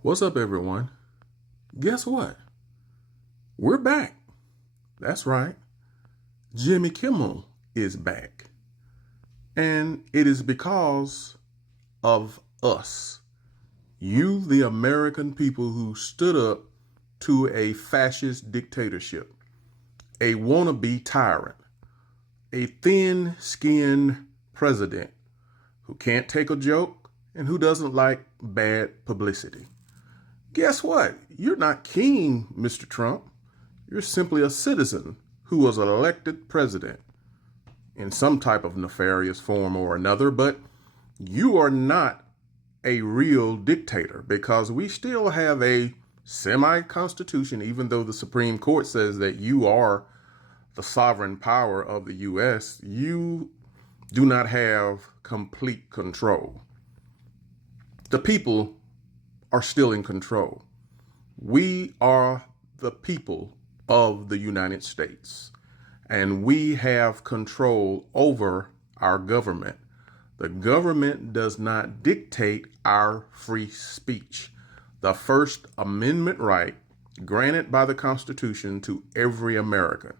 What's up, everyone? Guess what? We're back. That's right. Jimmy Kimmel is back. And it is because of us. You, the American people who stood up to a fascist dictatorship, a wannabe tyrant, a thin-skinned president who can't take a joke and who doesn't like bad publicity. Guess what? You're not king, Mr. Trump. You're simply a citizen who was elected president in some type of nefarious form or another, but you are not a real dictator because we still have a semi-constitution, even though the Supreme Court says that you are the sovereign power of the U.S., you do not have complete control. The people are still in control. We are the people of the United States, and we have control over our government. The government does not dictate our free speech. The First Amendment right granted by the Constitution to every American.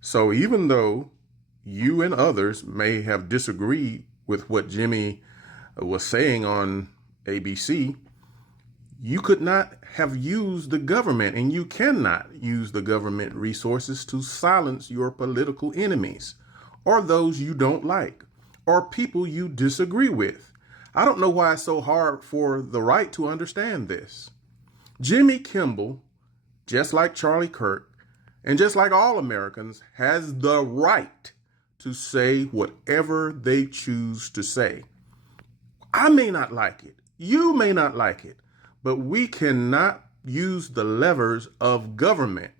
So even though you and others may have disagreed with what Jimmy was saying on ABC, you could not have used the government, and you cannot use the government resources to silence your political enemies or those you don't like or people you disagree with. I don't know why it's so hard for the right to understand this. Jimmy Kimmel, just like Charlie Kirk, and just like all Americans, has the right to say whatever they choose to say. I may not like it. You may not like it. But we cannot use the levers of government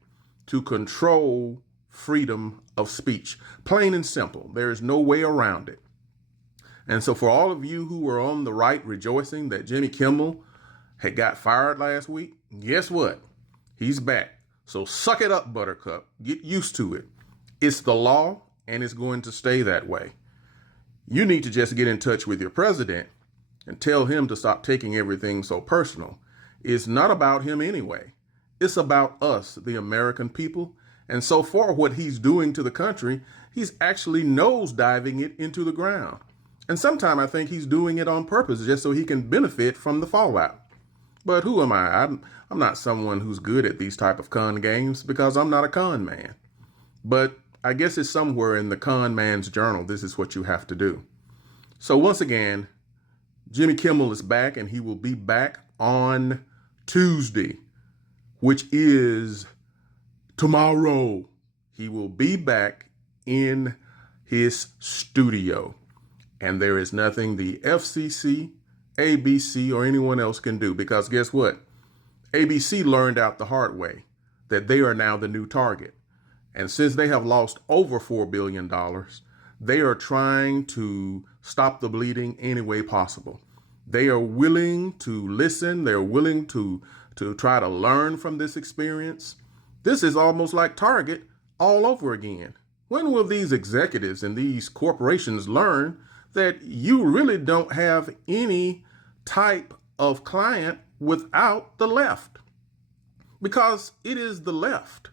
to control freedom of speech. Plain and simple. There is no way around it. And so for all of you who were on the right rejoicing that Jimmy Kimmel had got fired last week, guess what? He's back. So suck it up, Buttercup. Get used to it. It's the law, and it's going to stay that way. You need to just get in touch with your president and tell him to stop taking everything so personal. It's not about him anyway. It's about us, the American people. And so far, what he's doing to the country, he's actually nosediving it into the ground. And sometimes I think he's doing it on purpose just so he can benefit from the fallout. But who am I? I'm not someone who's good at these type of con games because I'm not a con man. But I guess it's somewhere in the con man's journal. This is what you have to do. So once again, Jimmy Kimmel is back, and he will be back on Tuesday, which is tomorrow. He will be back in his studio, and there is nothing the FCC, ABC, or anyone else can do, because guess what? ABC learned out the hard way that they are now the new target. And since they have lost over $4 billion, they are trying to stop the bleeding any way possible. They are willing to listen. They're willing to try to learn from this experience. This is almost like Target all over again. When will these executives and these corporations learn that you really don't have any type of client without the left? Because it is the left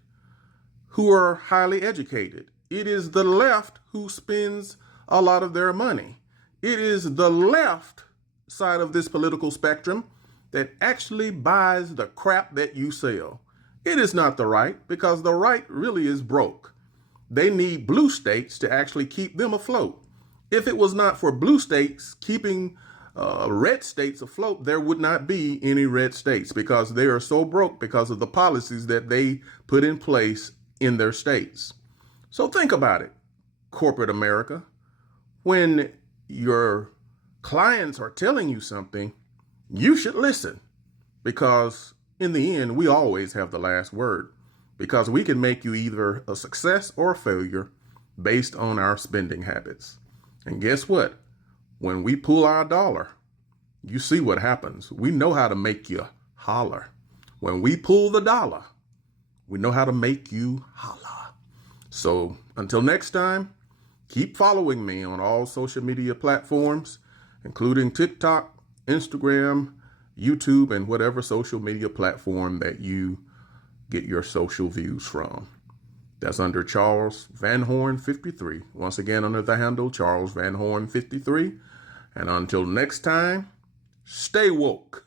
who are highly educated. It is the left who spends a lot of their money. It is the left side of this political spectrum that actually buys the crap that you sell. It is not the right, because the right really is broke. They need blue states to actually keep them afloat. If it was not for blue states keeping red states afloat, there would not be any red states, because they are so broke because of the policies that they put in place in their states. So think about it, corporate America. When your clients are telling you something, you should listen, because in the end, we always have the last word, because we can make you either a success or a failure based on our spending habits. And guess what? When we pull our dollar, you see what happens. We know how to make you holler. When we pull the dollar, we know how to make you holler. So until next time, keep following me on all social media platforms, including TikTok, Instagram, YouTube and whatever social media platform that you get your social views from. That's under Charles Van Horn 53. Once again, under the handle Charles Van Horn 53. And until next time, stay woke.